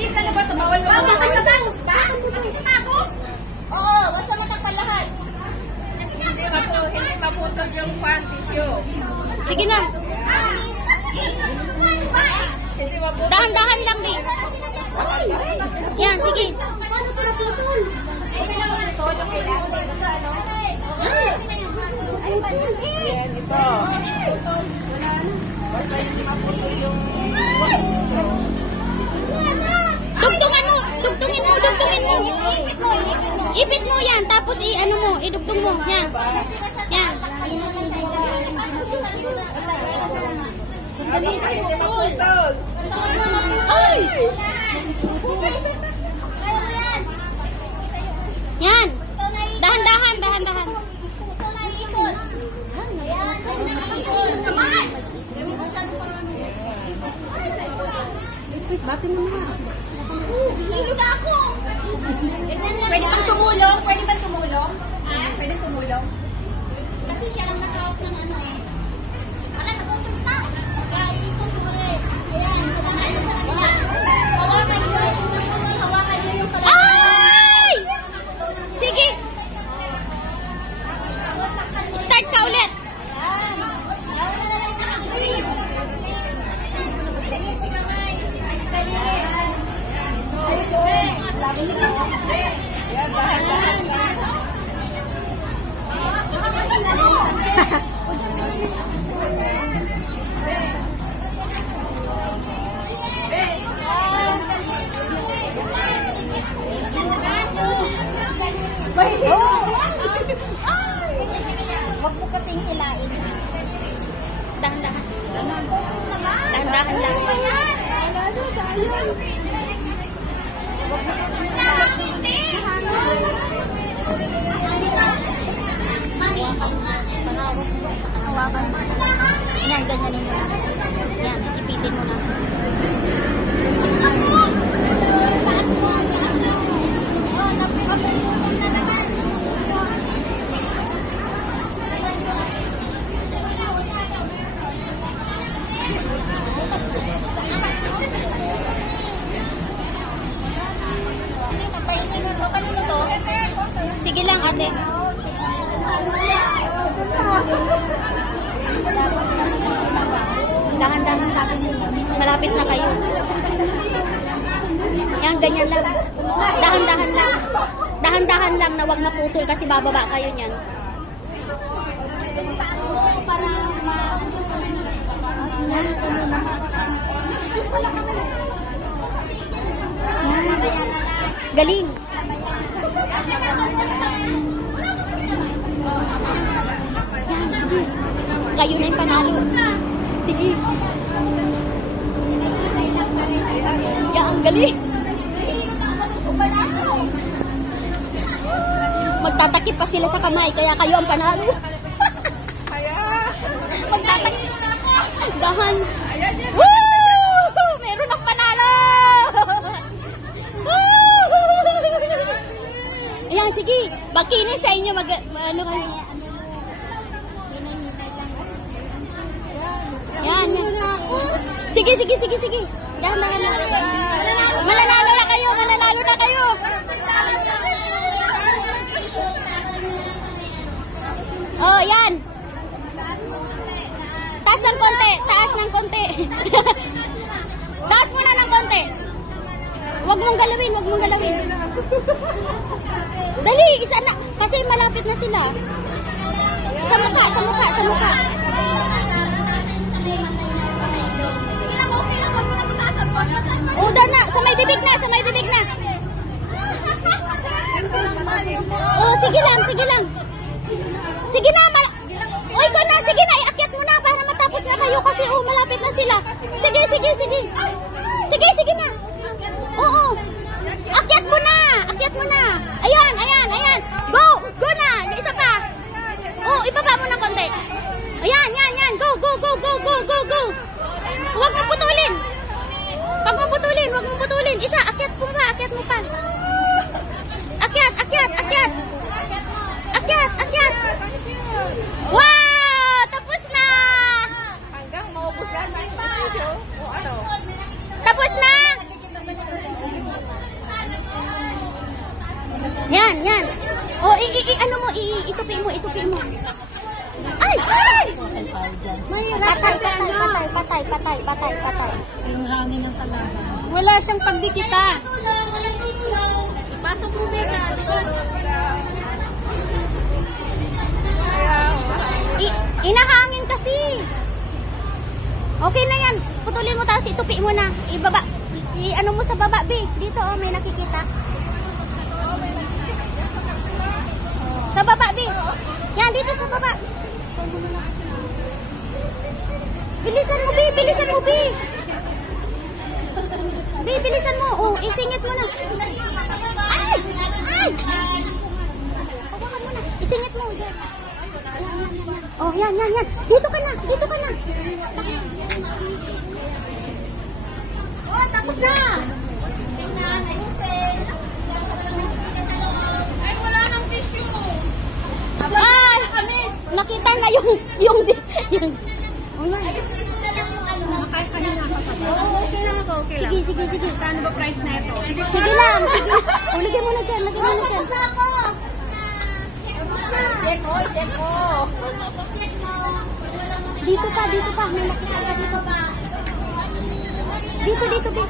Sis, ano ba ito? Bawal ba? Bawal ka sa bangus ba? Bakit sa bangus? Oo, basta matakpan lahat. Hindi maputol yung tissue. Sige na. Dahan-dahan lang, Di. Yan, sige. Yan, ito. Basta hindi maputol yung... Dugtungan mo. Dugtungin mo, dugtungin mo. Ipit mo yan, tapos i-ano mo, idugtong mo. Yan. Yan. Hindi maputol. Ay! Yan. Dahan-dahan, dahan-dahan. Please, batin mo naman. Hilo na ako. Pwede bang tumulong? Pwede bang tumulong? Ha? Pwede tumulong? Kasi siya lang nakawak ng ano eh. Wala, naputol sa. Kaya ikot mo ulit. Ayan, hawakan mo sa kanila. Hawakan nyo. Hawakan nyo yung pala. Ay! Sige. Start ka ulit. Ayan. Ayan na lang yung nakagrin. Ganyan si kamay. Ganyan. Yan, dahan-dahan. Huwag mo kasing hilain. Dahan-dahan. Dahan-dahan lang. Yan, ganyanin mo na. Yan, ipitin mo na. Sige lang, ate. Dahan-dahan sa akin. Malapit na kayo. Yan, ganyan lang. Dahan-dahan lang. Dahan-dahan lang na wag maputol kasi bababa kayo niyan. Galing. Yan, sige. Kayo na yung panalo. Sige. Yan, ang galing. Magtatakip pa sila sa kamay, kaya kayo ang panalo. Magtatakip. Dahan. Woo! Meron ang panalo! Ayan, sige. Magkinis sa inyo. Ano kayo? Yan, yan. Sige, sige, sige, sige. Yan, yan, yan. Mananalo na kayo, mananalo na kayo. Oh, yan. Taas ng konti, taas ng konti. Taas mo na ng konti. Huwag mong galawin, huwag mong galawin. Dali, isa na. Kasi malapit na sila. Sa mukha, sa mukha, sa mukha. Sige lang, okay lang. Huwag mo na mataas ang boss. Uda na, sa may bibig na, sa may bibig na. Oh, sige lang, sige lang. Sige na, uy, ko na, sige na, iakyat mo na para matapos na kayo kasi malapit na sila. Sige, sige, sige. Sige, sige na. Oo. Akyat mo na, akyat mo na. Ayan, ayan, ayan. Go, go na. Isa pa. Oh, ibaba mo ng konti. Ayan, yan, yan. Go, go, go, go, go, go, go. Huwag mo putulin. Huwag mo putulin, huwag mo putulin. Isa, akyat mo pa, akyat mo pa. Akyat, akyat, akyat. Akyat, akyat. Wow! Tapos na! Hanggang maubos yan. Ano? Tapos na! Yan. O, ano mo, itupi mo. Ay! Ay! May Patay. Yung hangin ng kalaban. Wala siyang pagdikita. Walang tulong. Pasok mo, Beka. Inahangin kasi. Okay na yan. Putulin mo tapos itupi mo na. Ibaba. Ano mo sa baba, Be. Dito, oh, may nakikita. Sa baba, Be. Yan, dito sa baba. Bilisan mo, Be. Be, bilisan mo. Oh, isingit mo na. Ay! Hawakan mo na. Isingit mo. Yan. Oh, yan. Dito ka na. Oh, tapos na! Tingnan, ayusin. Ay, wala nang tissue. Ay! Nakita na yung Oh, yan. Ayusin mo na lang yung ano. Kahit kanina ka pa ba? Oo, okay lang ako, okay lang. Sige. Paano ba price na ito? Sige lang. Oh, lagyan mo na dyan. Tapos na ako. Check mo. Dito pa. May nakikita dito. Dito, Be.